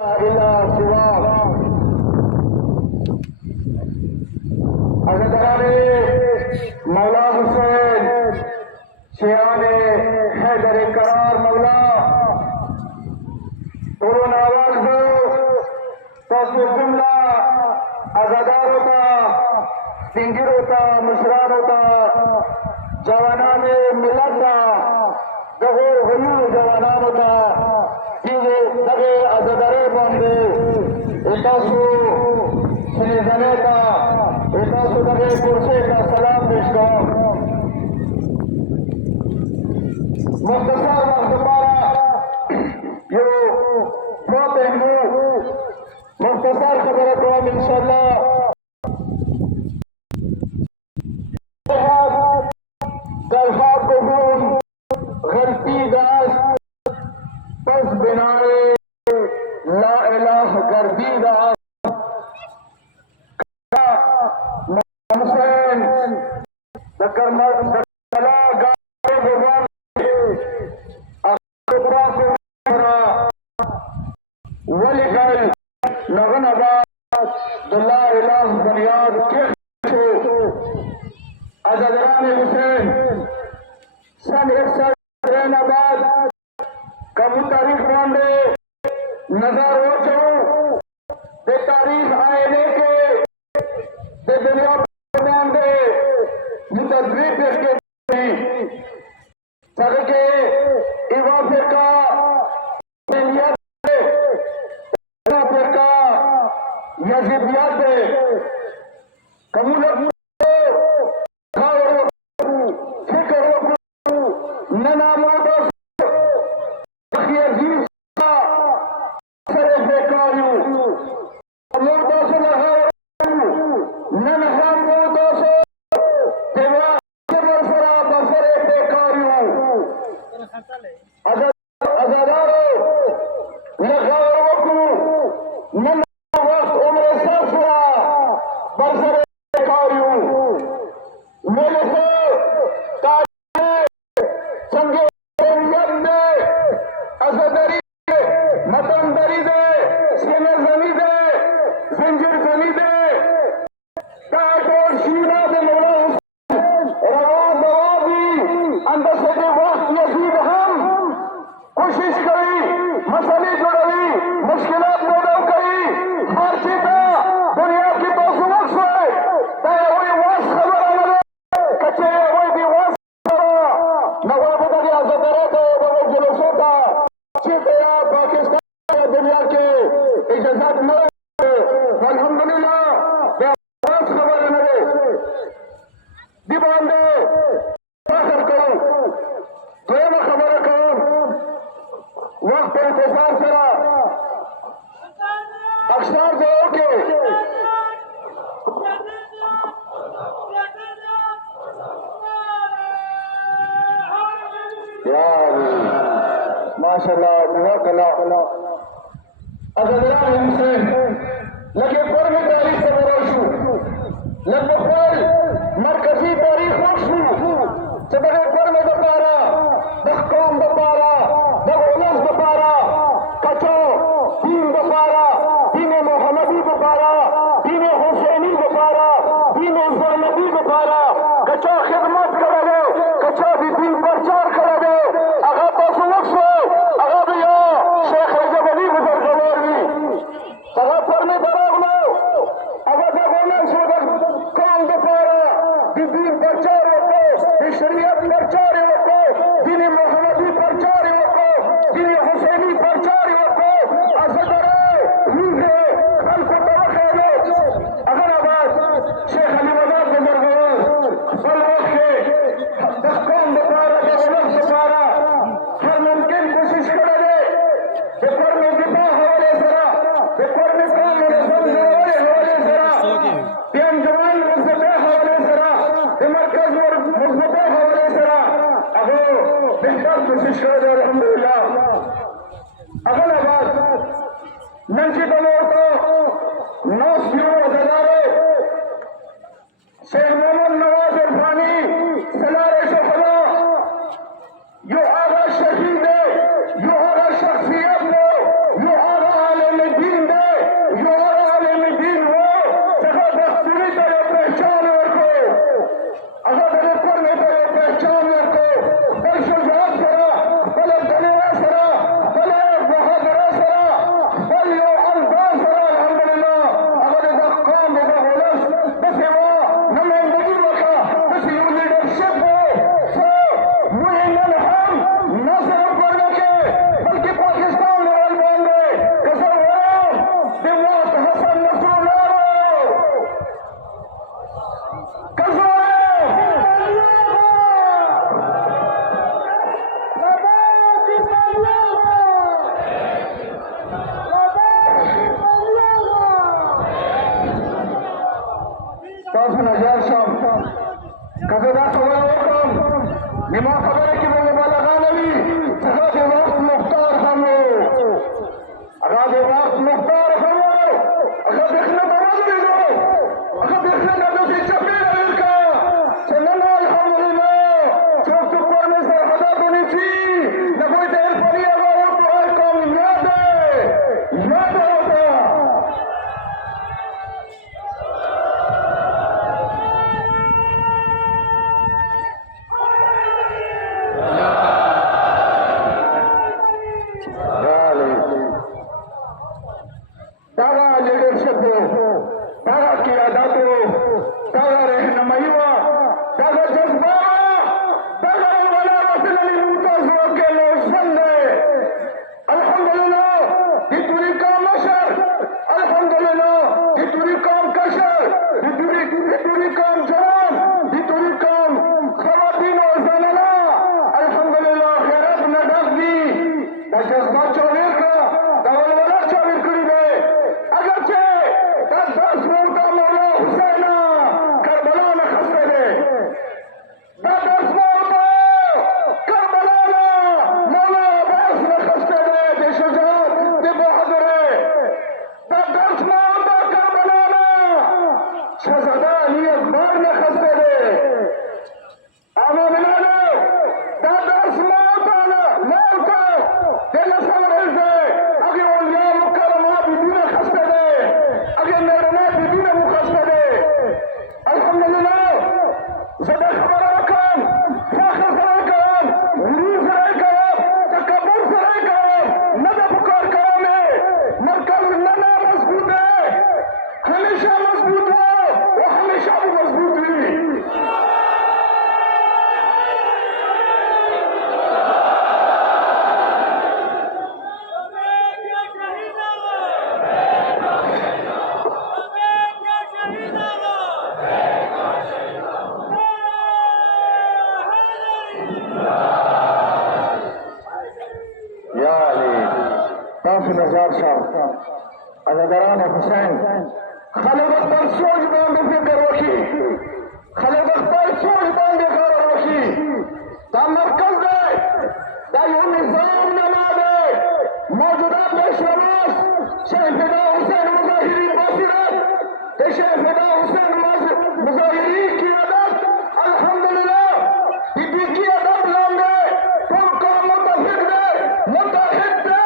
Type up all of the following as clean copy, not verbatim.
إلى سواه हज़रत मौला हुसैन शियाने हैदर करार मौला पुरून आवाज दो तो जुमला आजादार होता सिंगिर होता मुशरार होता जवाना में मिलता दगो हुलू जवाना होता चीजे दगे आजादारे बंदे इतासु सिनेजने का इतासु दगे कुर्से का सलाम पेश करो मुख्तसर वक्त पारा यो बहुत मुख्तसर खबर को इंशाअल्लाह गलफात बगून गलती दास पस बिनाए ला इलाह गर्दी दास हुसैन दकरमला गाए भगवान अखबरा को वलिकल नगनबा ला इलाह बुनियाद के आजादान हुसैन सन 61 बाद कबू तारीख बांधे नजर हो जाऊं दे तारीख आएने के दे दुनिया बांधे मुतद्वीर के सदके इवा फिरका फिरका यजीदियत कबूल अक्षर दो के माशाल्लाह तबारकल्लाह आजादान हुसैन लगे पर में तारीख से बरोशु लगे पर मरकजी तारीख वक्शु सबके पर में दपारा दखकाम दपारा दगोलस दपारा कचो दीन दपारा दीन मोहम्मदी दपारा दीन हुसैनी दपारा दीन ज़ैनबी दपारा कचो खिदमत करे कचो भी दीन प्रचार करे अगर तो सुवक्स अगर भी यो शेख रजब अली गुजर गवारी अगर पर में दबाव लो अगर दगोलस काम दपारा दीन प्रचार होते शरीयत प्रचार होते दीन मोहम्मदी प्रचार होते दीन हुसैनी प्रचार होते असदरे रूहे कल को तवक्के अगर आवाज शेख अली वज़ार गुजर गवार पर वक्त दखकाम दपारा दगोलस दपारा हर मुमकिन कोशिश करे पेपर में दिफा हवाले जरा पेपर में काम मुनज़्ज़म हवाले जरा पीएम जवान मुज़्ज़फ़े हवाले जरा मरकज और मुज़्ज़फ़े हवाले जरा अगो बेहतर कोशिश करे अल्हम्दुलिल्लाह अगल आवाज नंची बनो तो नौस क्यों हज़ारे शेख मोहम्मद नवाज इरफानी सलारे शुहदा यो आगा शहीद है यो आगा शख्सियत है यो आगा आलिम المختار خمو أخذ إخنا برادرينو أخذ إخنا ندوسي تشفين أمريكا سننا الحمد لله شوف تقوى نصر حداثني فيه نقول تهرفانية وأوضو ألكم يادة نزار شاه ازادران حسین خلق اخبار سوچ باندې فکر وکړي خلق اخبار سوچ باندې کار وکړي دا مرکز دی دا یو نظام نه دی موجوده پیشواز شیخ فدا حسین مظاهری بصیرت د شیخ فدا حسین مظاهری قیادت الحمدلله دې قیادت لاندې ټول قوم متفق دی متحد دی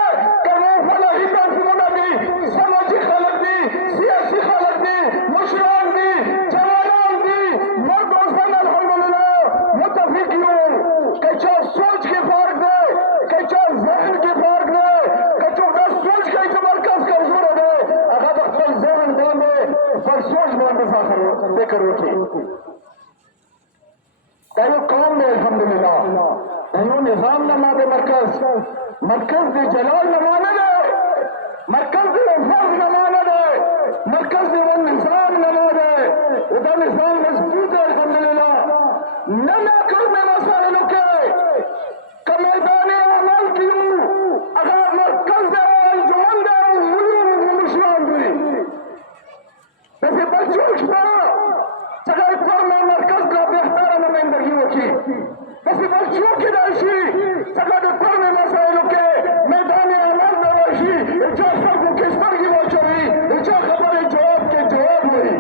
فکر وکړي دا یو قوم دی الحمدلله دا یو نظام نه دی مرکز دی جلال نه دی مرکز دی فرض نه دی مرکز دی نظام نه دی دا نظام مضبوط دی الحمدلله نه ناکر میں مسائل کے میدان عمل کی اگر مرکز دی جوان دی مشران دی بچوں سگائی پر میں مرکز کا بہتر نمائندگی ہوگی بس بچوں کی داشی سگائی پر میں مسائلوں کے میدان عمل میں راشی جو سر کو کس پر کی بچوئی جو خبر جواب کے جواب ہوئی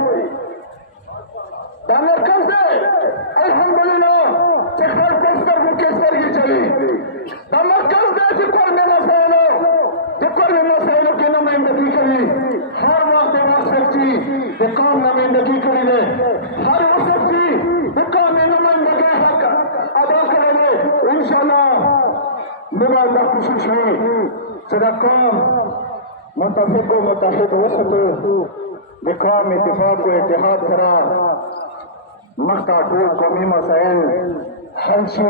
دا مرکز دے الحمدللہ چکر پستر کو کس پر کی چلی دا مرکز دے چکر میں مسائلوں کی نمائندگی کری ہر وقت سکتی کام نمائندگی کری دے ہر وہ سکتی کام نمائندگی حق ادا کرے انشاءاللہ میرا اللہ کوشش ہے صدا کام متفق و متحد وسط بکام اتفاق و اتحاد کرا مختا ٹول قومی مسائل حل سے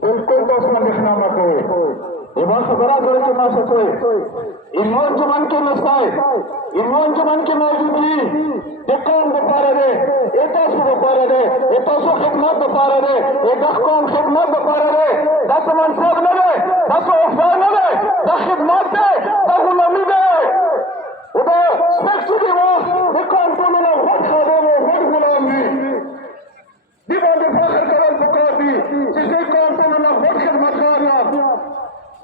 بالکل تو اس میں لکھنا مت ہو یہ بات خبرہ کرے کہ نہ سکے ایمان جمن کے مسائل ایمان جمن کی موجودگی یہ قوم بتا رہے یہ سو بتا رہے یہ سو خدمت بتا رہے یہ 10 قوم خدمت بتا رہے 10 منصب نہ دے 10 افسر نہ دے 10 خدمت دے 10 غلامی دے ادھر سخت کی بات یہ قوم کو میں وقت خادم و وقت غلام دی دیوان فخر کرل پکار دی جسے قوم کو میں وقت خدمت کار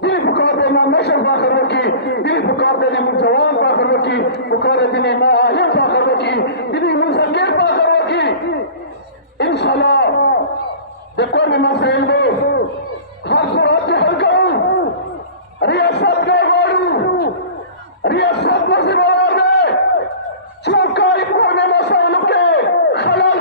دی پکار دینا نشر فاخر کی دل پکار دینے من جوان पुकारे दिनी माहिर पाकर की दिनी मुसक्किर पाकर की इंशाल्लाह देखो मैं मसैल में खास बात के हल करूं रियासत के वालू रियासत को से बोल